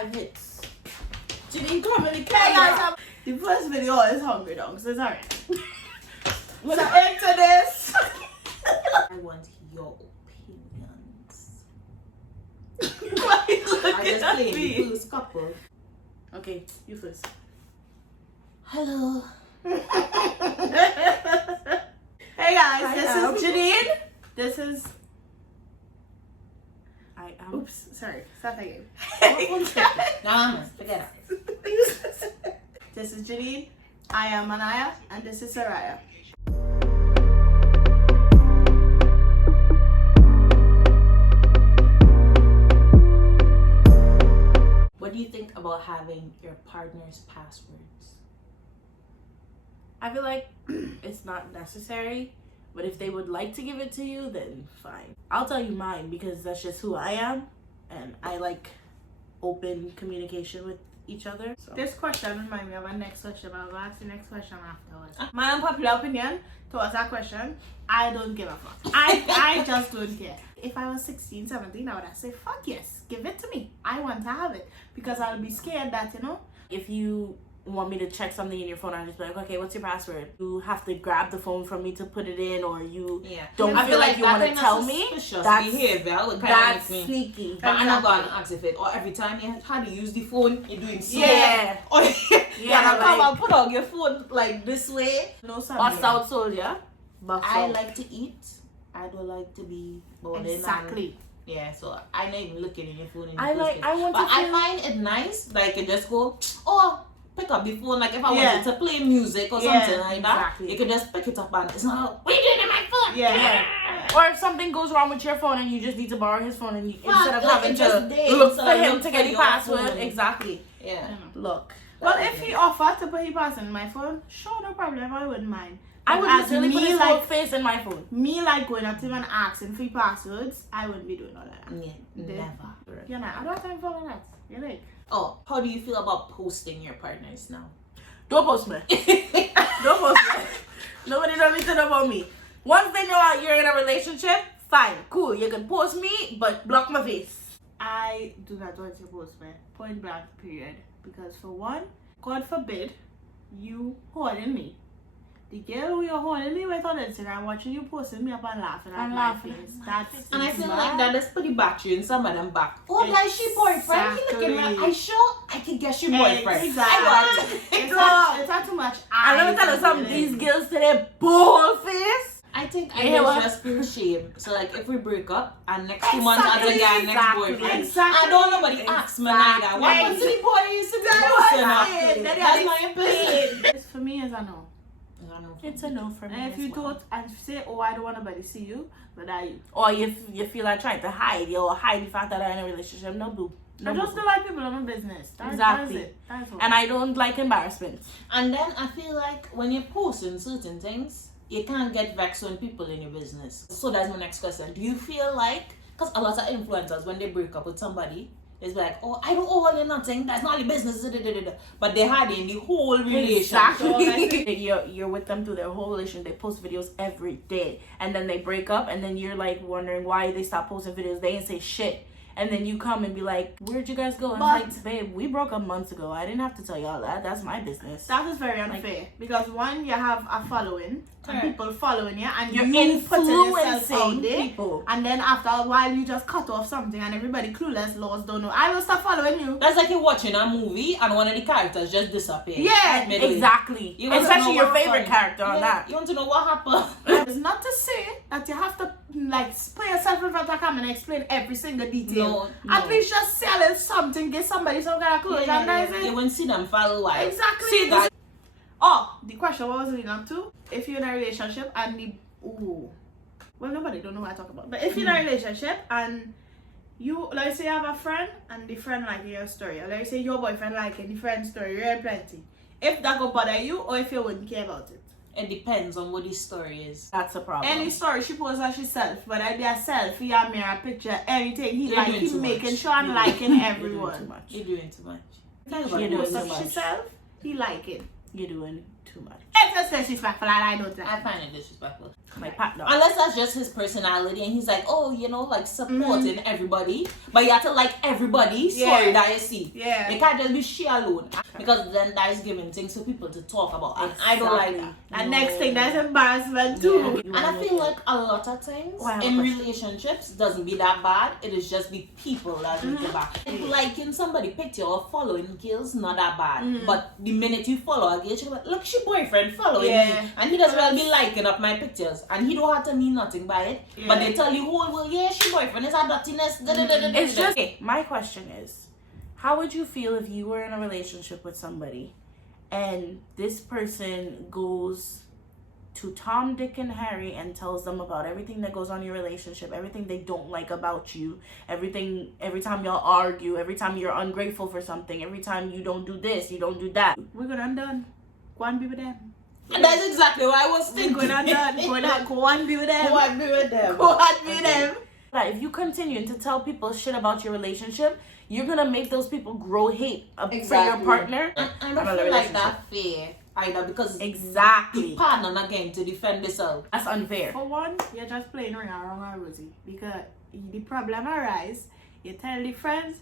5 hits. Janine come in the camera. The first video is hungry dogs, so it's alright. So into this. I want your opinions. Why you looking I just at played me? the first couple. Okay, you first. Hello. Hey guys, Hi, this Al. is Janine. This is... I am... Oops, sorry. Start again. Nah, forget it. This is Janine. I am Anaya, and this is Saraya. What do you think about having your partner's passwords? I feel like it's not necessary, but if they would like to give it to you, then fine. I'll tell you mine because that's just who I am, and I like open communication with each other. So. This question reminds me of our next question, but I'll ask the next question afterwards. My unpopular opinion towards that question, I don't give a fuck. I just don't care. If I was 16, 17, I would have said, fuck yes, give it to me. I want to have it. Because I'll be scared that, you know, if you want me to check something in your phone, I'll just be like, okay, what's your password? You have to grab the phone from me to put it in, or you don't feel like you want to tell me. That's behavior. That's sneaky. But I'm not going to ask if it, or every time you have to use the phone, you're doing so. Yeah. Or Yeah, come like, and put on your phone like this way. No, bust out soldier. I like to eat. I don't like to be bored. Exactly. Yeah, so I'm not even looking at your phone. I find it nice. Like you just go, oh, pick up the phone. Like if I wanted to play music or something like that, you could just pick it up and it's not. What are you doing in my phone? Yeah. Or if something goes wrong with your phone and you just need to borrow his phone, and you instead of having to look for him to get the password. Exactly. Yeah. Look. Well, if he offered to put his password in my phone, sure, no problem. I wouldn't mind. I would literally put his his whole face in my phone. Me like going up to him and asking for passwords, I wouldn't be doing all that. Yeah, never. Yeah, nah, I don't have time for all that. You're like, oh, how do you feel about posting your partners now? Don't post me. Don't post me. Nobody don't need to know about me. Once they know you're in a relationship, fine, cool. You can post me, but block my face. I do not want to post me. Point blank, period. Because for one, God forbid, you holding me. The girl who you're holding me with on Instagram, watching you posting me up and laughing at my face. That's and I feel like that is putting battery in some of them back. Oh, like she boyfriend. He looking like I sure I can guess you boyfriend. Exactly. It's not too much. And let me tell you something. These girls today, bald face. I think I just feel shame. So like if we break up and next 2 months I get next boyfriend. Exactly. I don't nobody ask me neither. What was the boy used to do? That's my opinion. It's for me is a no. It's a no for me. And if you don't and say, oh, I don't want nobody to see you, but or you feel like trying to hide, or hide the fact that I'm in a relationship, no boo. I just don't like people in my business. Exactly. That's and I don't like embarrassment. And then I feel like when you're posting certain things, you can't get vexed when people in your business. So that's my next question. Do you feel like, because a lot of influencers, when they break up with somebody, it's like, oh, I don't owe you nothing. That's not your business. But they had in the whole relationship. Exactly. you're with them through their whole relationship. They post videos every day. And then they break up. And then you're like wondering why they stopped posting videos. They didn't say shit. And then you come and be like, where'd you guys go? And it's like, babe, we broke up months ago. I didn't have to tell y'all that. That's my business. That is very unfair. Because one, you have a following. And people following you. And you're influencing people. And then after a while, you just cut off something. And everybody clueless, lost, don't know. I will stop following you. That's like you're watching a movie and one of the characters just disappears. Yeah, exactly. Especially your favorite character on that. You want to know what happened? It's not to say that you have to like put yourself in front of the camera and explain every single detail. No. At least just selling something, give somebody some kind of clothes, and that's it. You won't see them follow why. Exactly. See that. Oh, the question what was leading up to? If you're in a relationship and well, nobody don't know what I talk about. But if you're in a relationship and you, let's say you have a friend and the friend like your story, or let's say your boyfriend like the friend's story, you're plenty. If that go bother you, or if you wouldn't care about it. It depends on what the story is. That's a problem. Any story she posts as herself, whether they're selfie, a mirror picture, anything, he's making sure and liking everyone. You're doing too much. She posts of herself, he like it. You're doing too much. It's just disrespectful, and I don't like. I find it disrespectful. My partner. Unless that's just his personality and he's like, oh, you know, like supporting everybody. But you have to like everybody. Sorry that you see. Yeah. It can't just be she alone. Because then that is giving things for people to talk about. And I don't like that. And next thing, there's embarrassment too. And I feel like a lot of times in relationships doesn't be that bad. It is just the people that make it bad. Liking somebody picture or following girls not that bad. But the minute you follow a girl, she'll be like, look, she boyfriend following me. And he does well be liking up my pictures. And he don't have to mean nothing by it. But they tell you, oh, well, yeah, she boyfriend is a dirtiness. It's just, okay, my question is, how would you feel if you were in a relationship with somebody and this person goes to Tom, Dick, and Harry and tells them about everything that goes on in your relationship, everything they don't like about you, every time y'all argue, every time you're ungrateful for something, every time you don't do this, you don't do that. We're good and done. Go and be with them. And that's exactly what I was thinking. We're good and done. Go and be with them. Go and be with them. Go and be with them. If you continue to tell people shit about your relationship, you're gonna make those people grow hate for your partner. I don't feel like that fair either, because exactly the partner not getting to defend themselves. That's unfair. For one, you're just playing around Rosie, because the problem arise. You tell the friend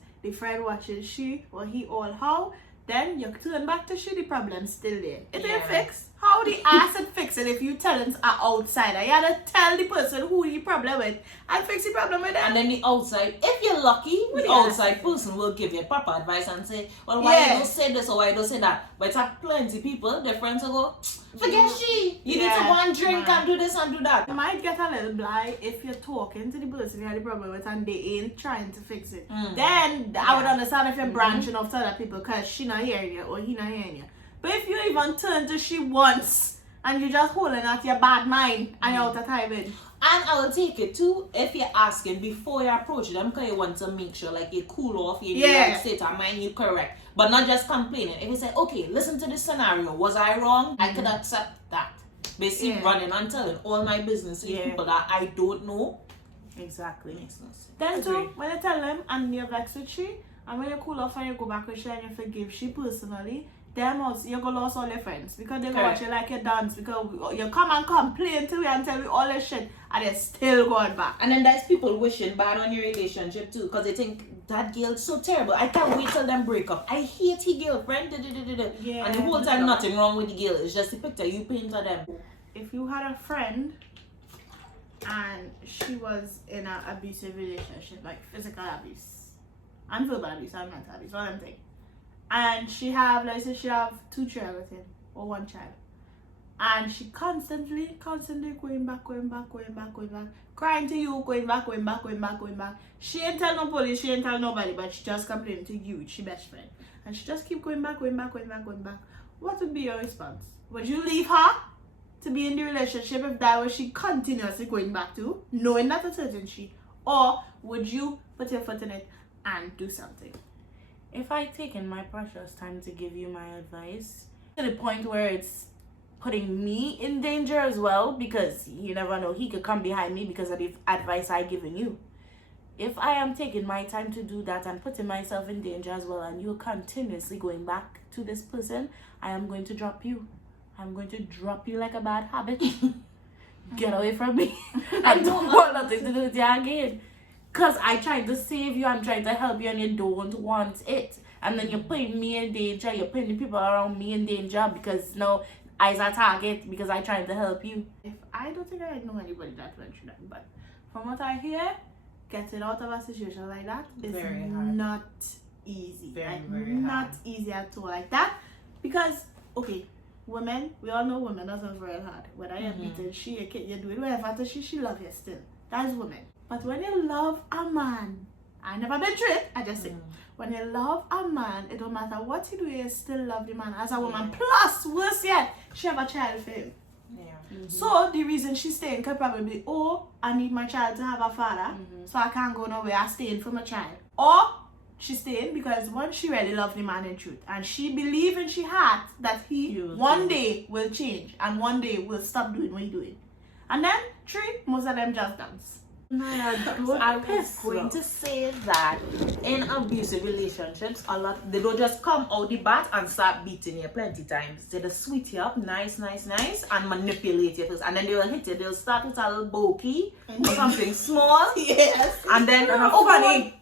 watches she or he all how. Then you turn back to she, the problem's still there. It ain't fixed. How the ass it fix it if you tell them an outsider? You gotta tell the person who the problem with and fix the problem with them. And then the outside, if you're lucky, the outside person will give you proper advice and say, well, why you don't say this or why you don't say that. But it's like plenty people, their friends will go, forget she. You need to go and drink and do this and do that. You might get a little blind if you're talking to the person you had the problem with and they ain't trying to fix it. Then I would understand if you're branching off to other people because she not hearing you or he not hearing you. But if you even turn to she once and you just holding at your bad mind and you're out of time in. And I will take it too if you're asking before you approach them, because you want to make sure like you cool off, you state of mind, you correct. But not just complaining. If you say, okay, listen to this scenario, was I wrong? I could accept that. Basically running and telling all my business to people that I don't know. Exactly. Makes no sense. Then too, when you tell them and you're vexed with she, and when you cool off and you go back with she and you forgive she personally, them also, you're going to lose all your friends because they're going to watch you like you dance because you come and complain to me and tell me all this shit and they're still going back. And then there's people wishing bad on your relationship too because they think that girl's so terrible. I can't wait till them break up. I hate his girlfriend. Yeah, and the whole time nothing wrong with the girl. It's just the picture you paint of them. If you had a friend and she was in an abusive relationship, like physical abuse and verbal abuse and mental abuse, one of them things. And she have, like say she have 2 children with him, or 1 child. And she constantly going back, crying to you, going back. She ain't tell no police, she ain't tell nobody, but she just complaining to you, she best friend. And she just keep going back. What would be your response? Would you leave her to be in the relationship if that was she continuously going back to, knowing that it's certain she? Or would you put your foot in it and do something? If I taken my precious time to give you my advice to the point where it's putting me in danger as well, because you never know, he could come behind me because of the advice I given you. If I am taking my time to do that and putting myself in danger as well, and you're continuously going back to this person, I am going to drop you. I'm going to drop you like a bad habit. Get away from me. I don't want nothing to do with you again. Because I tried to save you, I'm trying to help you, and you don't want it. And then you're putting me in danger, you're putting the people around me in danger because now I's a target because I tried to help you. If I don't think I know anybody that went through that, but from what I hear, getting out of a situation like that is very hard. Not easy. Very not hard. Easy at all like that. Because, okay, women, we all know women, that's not very hard. Whether you're beaten, she, a kid, you do it, whatever, to she love you still. That's women. But when you love a man, I never been through it, I just say, when you love a man, it don't matter what you do, you still love the man as a woman. Plus, worse yet, she have a child for him. So the reason she's staying could probably be, oh, I need my child to have a father, so I can't go nowhere, I'm staying for my child. Or she's staying because one, she really loves the man in truth, and she believes in she heart that he one day will change and one day will stop doing what he's doing. And then 3, most of them just dance. I was going to say that in abusive relationships, a lot they don't just come out the bat and start beating you plenty times. They just sweet you up, nice, and manipulate you first, and then they will hit you. They'll start with a little bokeh or something small, Yes. and then funny.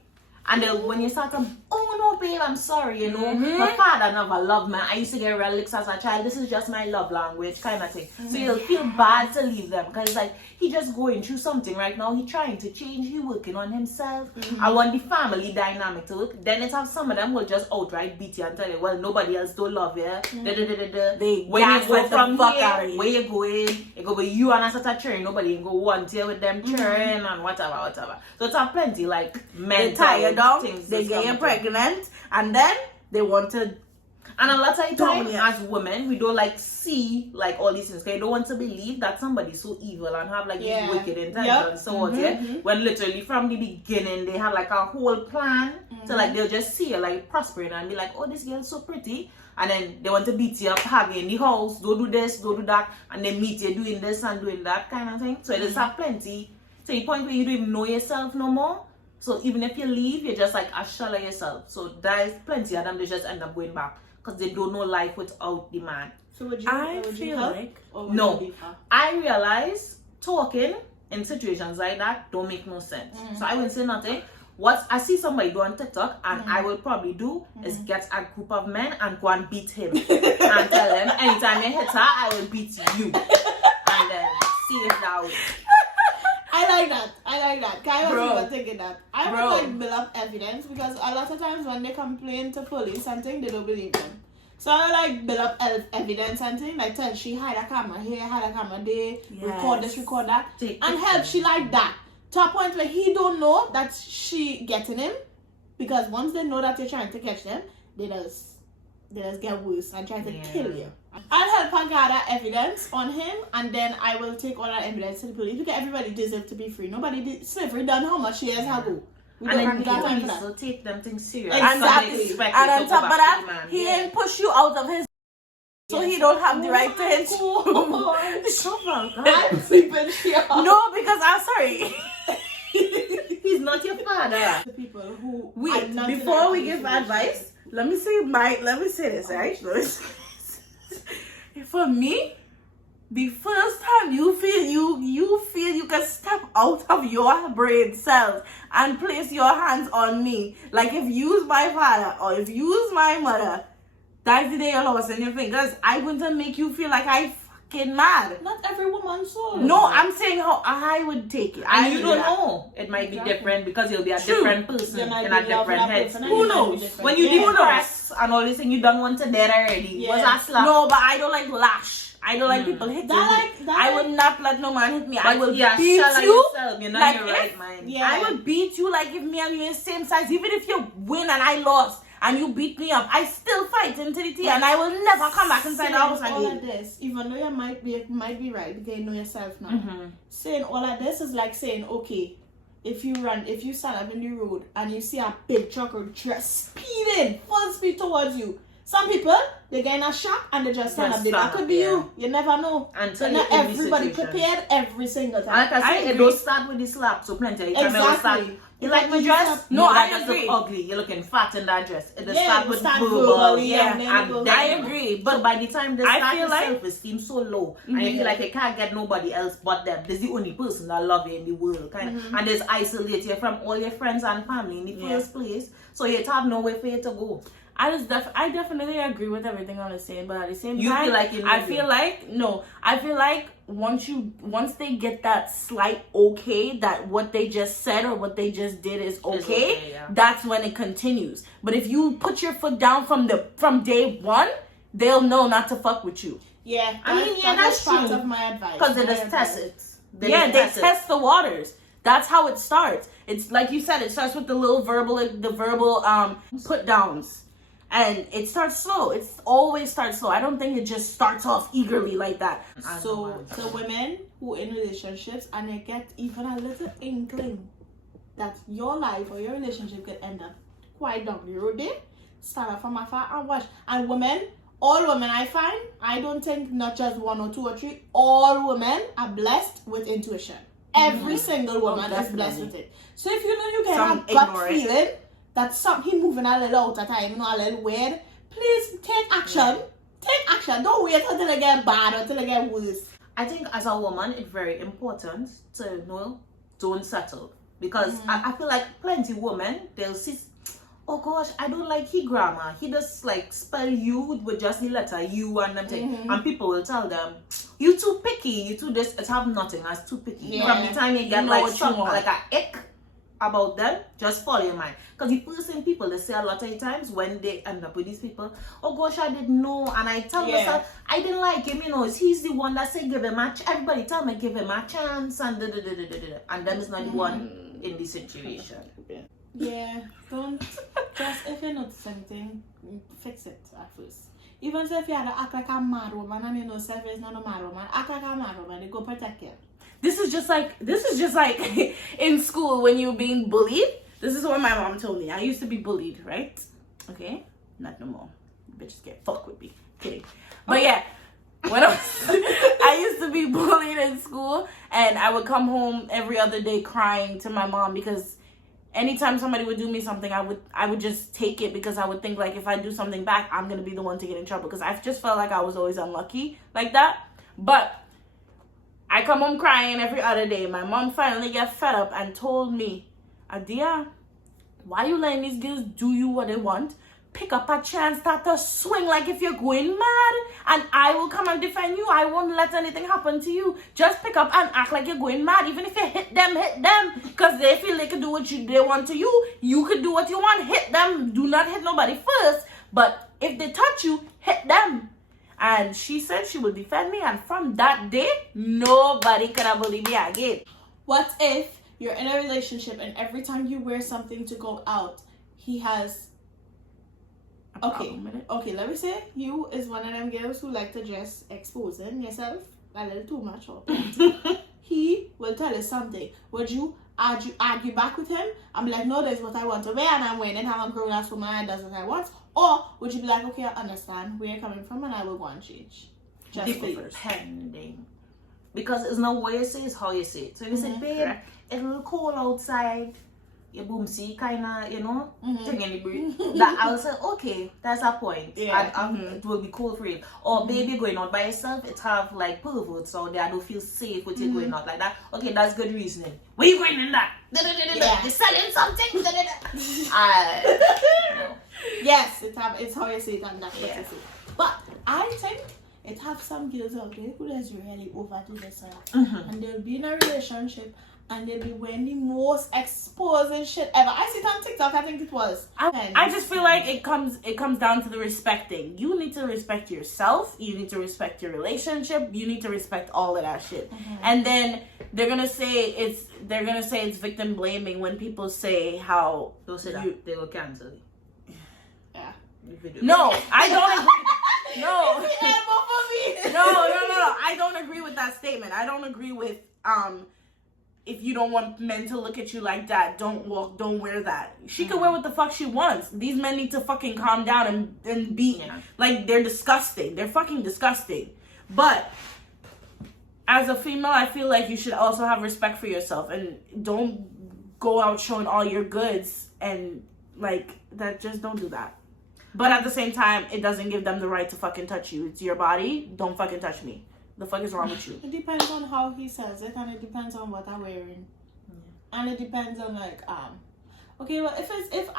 And then when you start to, oh no, babe, I'm sorry, you know, my father never loved me. I used to get relics as a child. This is just my love language, kind of thing. So you'll feel bad to leave them because it's like he just going through something right now. He trying to change. He working on himself. I want the family dynamic to work. Then it have some of them will just outright beat you and tell you, well, nobody else don't love you. They when you go from fuck here, out of you. where you going, it go with you and a set of children. Nobody ain't go want you with them children and whatever. So it's have plenty like mental down, things they to get you come to. pregnant, and then they want to. And a lot of time Dominate. as women, we don't like see like all these things. Cause you don't want to believe that somebody's so evil and have like these wicked intentions. So what? Yeah, when literally from the beginning they have like a whole plan. So like they'll just see you like prospering and be like, oh, this girl's so pretty. And then they want to beat you up, have you in the house, don't do this, don't do that, and then meet you doing this and doing that kind of thing. So it just have plenty to the point where you don't even know yourself no more. So even if you leave, you're just like a shell of yourself. So there's plenty of them, they just end up going back because they don't know life without the man. So would you feel help, like or would no. you leave her? I realize talking in situations like that don't make no sense. So I wouldn't say nothing. What I see somebody do on TikTok and I will probably do is get a group of men and go and beat him and tell him anytime you hit her, I will beat you. And then see if that works. I like that. I Bro. was even thinking that. I Bro. would like build up evidence because a lot of times when they complain to police and things, they don't believe them. So I would like build up evidence and things, like tell she hide a camera here, hide a camera there, record this, record that, Take and pictures. help she like that. To a point where he don't know that she getting him, because once they know that you're trying to catch them, they just get worse and try to kill you. I'll help her gather evidence on him, and then I will take all that evidence to the police because everybody deserves to be free. Slavery done how much years ago. We And don't then have that time for police that. will take them things serious. Exactly. So they expect And you on to top go of back that, to the man. he Yeah. ain't push you out of his. So he don't have the right to his. I'm sleeping here. No, because I'm sorry. He's not your father. The people who Wait, before we give advice, let me say this, right? For me, the first time you feel you can step out of your brain cells and place your hands on me, like if you use my father or if you use my mother, that's the day you're lost in your fingers. I want to make you feel like I fucking mad. Not every woman's soul. No, I'm saying how I would take it. And you don't know. It might be different because you'll be a different person in a different head. Who knows? When you depress and all this thing, you don't want to dead already. Yeah. Was that slap? No, but I don't like lash. I don't like people hitting me. I will not let no man hit me. I will beat you. Yourself. You're not Like in your right mind. Yeah. I will beat you like if me and you in the same size. Even if you win and I lost and you beat me up, I still fight into the tea and I will never come back inside the house all again. of this, even though you might be right because you know yourself now. Saying all of this is like saying, okay, if you stand up in the road and you see a big truck or speeding full speed towards you, some people they get in a shock and they just stand up there. That could be you. You never know. Until So not you're in the everybody situation. prepared every single time. Like I say, it agree. don't start with the slap, so plenty of time it will start. Exactly. You like my You dress? start- No, that I just agree. look ugly. You're looking fat in that dress. It just Yeah, start it with start verbal, verbally, yeah, and then and it goes- then I agree, But by the time they I start, feel your like- self-esteem so low, and you feel like you can't get nobody else but them. There's the only person that love you in the world, kind of, and there's isolate you from all your friends and family in the first place. So you have nowhere for you to go. I definitely agree with everything I was saying, but at the same You time, feel like you need I to. feel like once they get that slight okay that what they just said or what they just did is okay, yeah. that's when it continues. But if you put your foot down from day one, they'll know not to fuck with you. Yeah, I mean, yeah, that's part true. of my advice. Because they My just advice. test it. They just it. test the waters. That's how it starts. It's like you said, it starts with the verbal put downs. And it starts slow. It always starts slow. I don't think it just starts off eagerly like that. So the women who in relationships and they get even a little inkling that your life or your relationship could end up quite down the road there, stand up from afar and watch. And all women I find, I don't think not just one or two or three, all women are blessed with intuition. Every single woman is blessed definitely. with it. So if you know you get Some a gut ignore it. feeling that something moving a little out of time, you know, a little weird, please take action. Yeah. Take action. Don't wait until it get bad or until it get worse. I think as a woman, it's very important to know, don't settle. Because I feel like plenty women, they'll see, oh gosh, I don't like he grammar. He just like spell you with just the letter U and them thing. And people will tell them, you too picky, you too this, it have nothing as too picky. Yeah. From the time you get know like what you something want. like a ick about them, just follow your mind. Because the first thing people they say a lot of times when they end up with these people, oh gosh, I didn't know, and I tell myself I didn't like him, you know, he's the one that say give him a everybody tell me give him a chance and and them is not the one in this situation. Yeah, don't just if you notice anything, fix it at first. Even if you had to act like a mad woman and you know self is not a mad woman, act like a mad woman, they go protect you. This is just like in school when you were being bullied. This is what my mom told me. I used to be bullied, right? Okay, not no more. Bitches get fucked with me. Kidding. But yeah, when I used to be bullied in school, and I would come home every other day crying to my mom because anytime somebody would do me something, I would just take it because I would think like if I do something back, I'm gonna be the one to get in trouble because I just felt like I was always unlucky like that. But I come home crying every other day. My mom finally got fed up and told me, Adia, why you letting these girls do you what they want? Pick up a chance, start to swing like if you're going mad, and I will come and defend you. I won't let anything happen to you. Just pick up and act like you're going mad. Even if you hit them. Because they feel they can do what they want to you. You can do what you want. Hit them. Do not hit nobody first. But if they touch you, hit them. And she said she would defend me, and from that day, nobody could have bullied me again. What if you're in a relationship and every time you wear something to go out, he has okay, let me say you is one of them girls who like to dress exposing yourself a little too much. Or he will tell you something. Would you argue back with him? I'm like, no, that's what I want to wear and I'm wearing it. I'm a grown ass woman and that's what I want. Or would you be like, okay, I understand where you're coming from and I will go and change. Just for first. Depending. Because it's not what you say, it's how you say it. So if you say, babe, it's a little cold outside, you boom see kinda, you know, thing in the breeze. That I'll say, okay, that's a point. Yeah. And it will be cold for you. Or baby going out by yourself, it have like perverts out there. I don't feel safe with you going out like that. Okay, that's good reasoning. Where you going in that? Yeah. You're selling something? Yes, it's how you say it and that's what Yeah. you say. But I think it have some girls out there who just really overdo this and they'll be in a relationship and they'll be wearing the most exposing shit ever. I see it on TikTok, I think it was. I just feel like it comes down to the respecting. You need to respect yourself. You need to respect your relationship. You need to respect all of that shit. And then they're gonna say it's victim blaming when people say how Don't say that. They will cancel you. Yeah. If you do. No, I don't agree. No. It's the elbow for me. No. I don't agree with that statement. I don't agree with if you don't want men to look at you like that, don't wear that. She can wear what the fuck she wants. These men need to fucking calm down and be like, they're disgusting. They're fucking disgusting. But as a female, I feel like you should also have respect for yourself and don't go out showing all your goods and like that. Just don't do that. But at the same time, it doesn't give them the right to fucking touch you. It's your body. Don't fucking touch me. The fuck is wrong with you? It depends on how he says it and it depends on what I'm wearing. And it depends on like okay, well if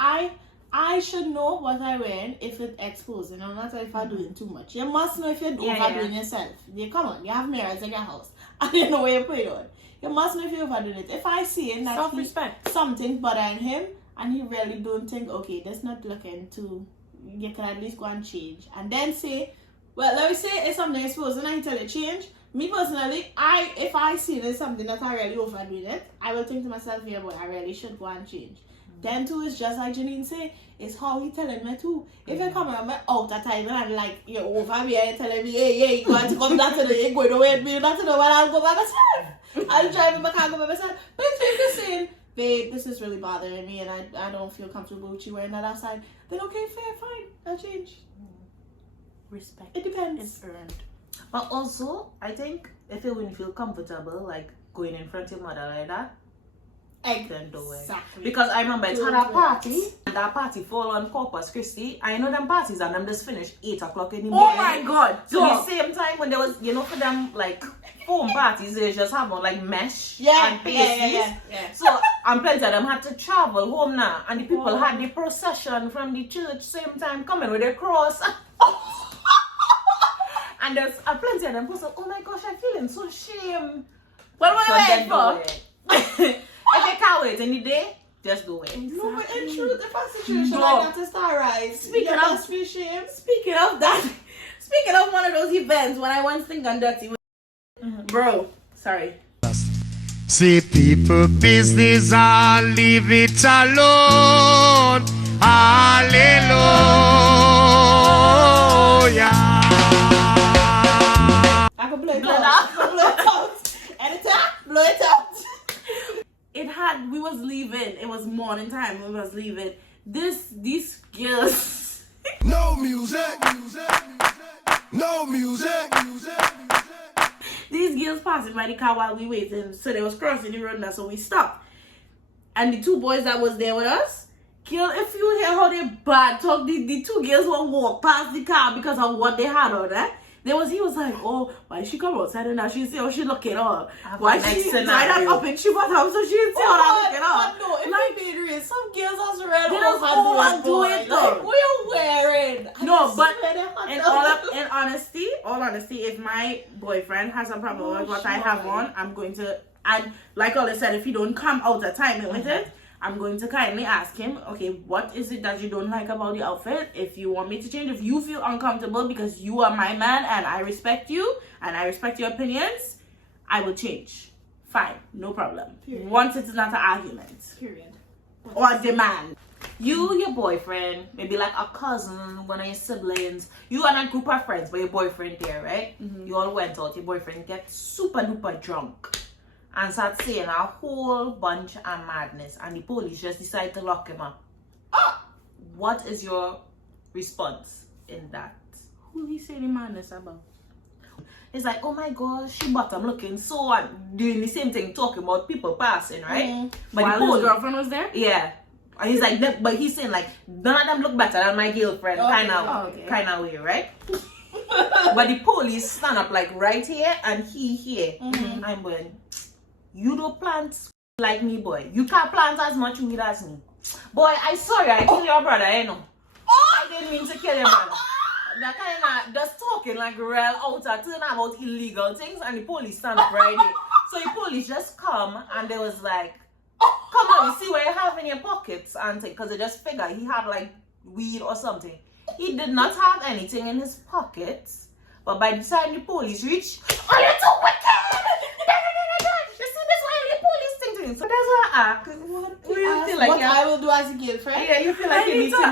I should know what I'm wearing if it's exposing or not if I'm doing too much. You must know if you're overdoing yourself. You come on, you have mirrors in your house and you know where you put it on. You must know if you're overdoing it. If I see it that Self-respect. something bothering him and he really don't think, okay, that's not looking too, you can at least go and change. And then say, well, let me say it's something exposing and he tell you change. Me personally, if I see there's something that I really overdoing it, I will think to myself, yeah, boy, I really should go and change. Then too, it's just like Janine say, it's how he telling me too. If you come around me out at time and I'm like, you're over me and telling me, hey, you want to come back to the, you're going away with me, not to know when I'll go by myself. I'll drive him, I can't go by myself. But if you're saying, babe, this is really bothering me and I don't feel comfortable with you wearing that outside, then okay, fair, fine, I'll change. Respect. It depends. It's earned. But also, I think if you wouldn't feel comfortable, like going in front of your mother like that, then do it. Exactly. Because I remember it's had a party, and that party fall on Corpus Christi. I know them parties and them just finished 8 o'clock in the morning. Oh my God. So the same time when there was, you know, for them like foam parties, they just have on like mesh and pasties. Yeah. So I'm plenty of them had to travel home now, and the people had the procession from the church same time coming with a cross. And there's plenty of them who said, oh my gosh, I'm feeling so shame. What am I waiting for? If you can't wait any day, just do it. No, but in truth, if a situation No. like that is not right, Speaking you of- must feel shame. Speaking of that, speaking of one of those events when I once think conducting, bro, sorry. See people business, I'll leave it alone. Hallelujah. I can blow it Blow it out. out. I can blow it out. Anytime, blow it out. We was leaving. It was morning time. We was leaving. These girls. No music, no music. These girls passing by the car while we waiting. So they was crossing the road now, so we stopped. And the 2 boys that was there with us, girl, if you hear how they bad talk, the 2 girls will walk past the car because of what they had on that. He was like, oh, why she come outside and now she see how she looking up? Why she scenario. up and she bought up so she see how that looking up? No, if Like, we being real, some girls are red. They just overdo it, though. Like, what you wearing? No, but in in honesty, if my boyfriend has a problem with what I have on, I'm going to, and like Ola said, if he don't come out of time with it, I'm going to kindly ask him, okay, what is it that you don't like about the outfit? If you want me to change, if you feel uncomfortable because you are my man and I respect you and I respect your opinions, I will change. Fine, no problem. Period. Once it's not an argument Period. or a demand. You, your boyfriend, maybe like a cousin, one of your siblings, you and a group of friends, but your boyfriend there, right? You all went out, your boyfriend gets super duper drunk and start saying a whole bunch of madness, and the police just decide to lock him up. What is your response in that? Who he saying the madness about? It's like, oh my gosh, she bottom looking so, doing the same thing, talking about people passing, right? But While the his police, girlfriend was there? yeah. And he's like, but he's saying like, none of them look better than my girlfriend, kind of way, right? But the police stand up like right here and he here. I'm going, you don't plant like me, boy. You can't plant as much weed as me. Boy, I sorry, I killed your brother, you know. I didn't mean to kill your brother. That kind of just talking like real outer, turn about illegal things, and the police stand up right there. So the police just come and they was like, come on, you see what you have in your pockets, auntie? Because they just figured he had like weed or something. He did not have anything in his pockets. But by the time the police reach, oh, you're too wicked! You see, that's why the police think to him. So that's what I act. What you feel like? What I will do as a girlfriend? Yeah, you feel like you need to be I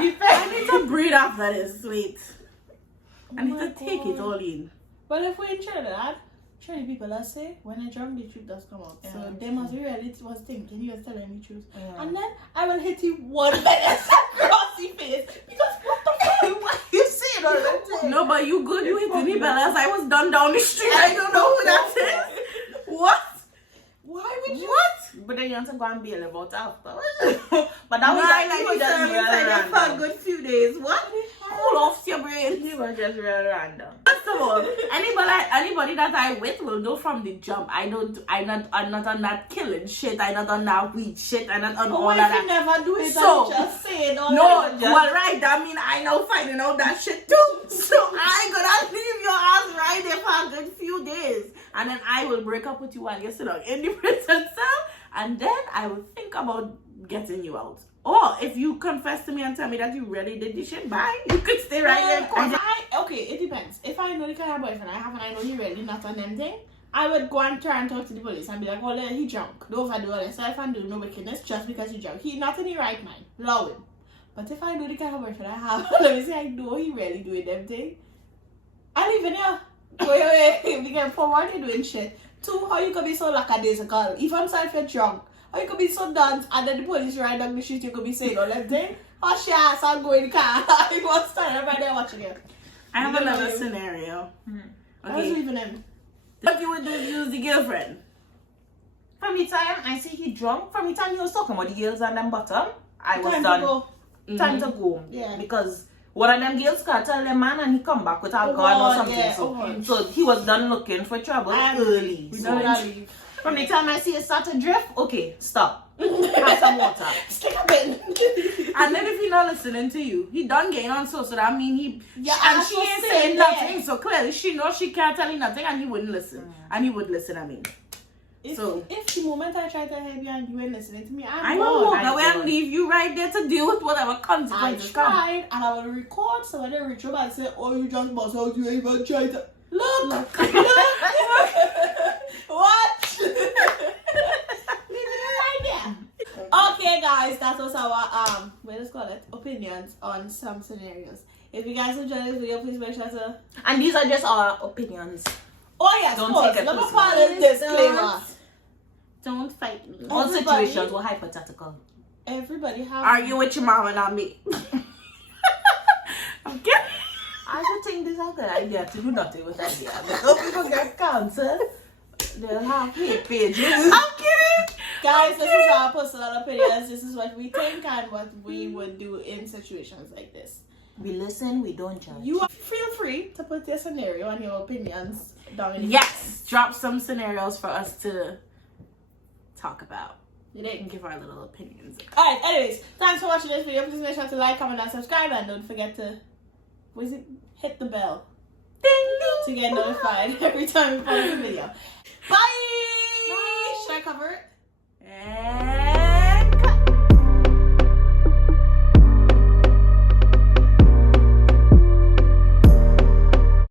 need fair. to breathe after this. Wait. I need my to take it God. all in. But if we're in Trinidad, Trinidad people that say when I drunk, the truth does come out. So they must really was thinking he was telling the truth. And then I will hit you 1 minute across the face. Because what the fuck? You see it all the time. No, but you good. You hit me, Bellas. I was done down the street. I don't know who that is. What? Why would you? What? But then you have to go and bail about after. But that was Nine, like, you I were just real inside there for a random. good few days. What? Cool off your brain. You were just real random. First of all, anybody that I with will know from the jump. I'm not on that killing shit. I'm not on that weed shit. I'm not on But all what of if you that. never do it So, and you just say it all No, just... well, right. That mean I know finding out that shit too. So I gonna leave your ass right there for a good few days, and then I will break up with you while you're still in the prison cell, and then I will think about getting you out. Or if you confess to me and tell me that you really did this shit, bye. You could stay right there. Okay, it depends. If I know the kind of boyfriend I have and I know he really not on them thing, I would go and try and talk to the police and be like, well, he drunk. Don't overdo all this. So if I do no wickedness just because he drunk, he not in the right mind. Allow him. But if I know the kind of boyfriend I have, let me say I know he really doing them thing, I leave it here. Wait, because for one, you're doing shit. Two, how you could be so lackadaisical? If I'm sorry if you're drunk, how you could be so done and then the police ride down the street, you could be saying all them thing? Hush your ass, I'll go in the car. I was standing right there watching it. I have another scenario. I was Okay. leaving him. What you would do if you was the girlfriend? From the time I see he drunk, from the time he was talking about the girls on them bottom, I was Time done. to go. Time to go. Yeah. Because one of them girls can tell them man and he come back with alcohol or something. yeah, So he was done looking for trouble early. We So don't leave. from the time I see it start to drift, okay, stop. Have some water. Stick a bit. And then if he not listening to you, he done gain on so that mean he and she ain't saying nothing. So clearly she knows she can't tell you nothing and he wouldn't listen. And he would listen, I mean. If So the moment I try to help you and you ain't listening to me, I I'm will gone. walk away and leave you right there to deal with whatever I consequences come. tried and I will record so when they reach up and say, oh, you just must out, you even tried to look. Watch. Leave it right there. Okay, guys, that was our let's call it opinions on some scenarios. If you guys enjoyed this video, please make sure to. And these are just our opinions. Oh yes, Don't pause. take it Let me personal. follow this disclaimer. Don't fight me. All Everybody- situations were hypothetical. Everybody have. Argue with your mama, not me. I'm kidding. I would think this is a good idea to do nothing with idea. Because people get cancer, they'll have hate pages. I'm kidding. Guys, this is our personal opinions. This is what we think and what we would do in situations like this. We listen, we don't judge. You feel free to put your scenario and your opinions down in the Yes, drop some scenarios for us to talk about. You And didn't. give our little opinions. Alright, anyways, thanks for watching this video. Please make sure to like, comment, and subscribe. And don't forget to hit the bell Ding ding. to get notified every time we post a video. Bye! Should I cover it? And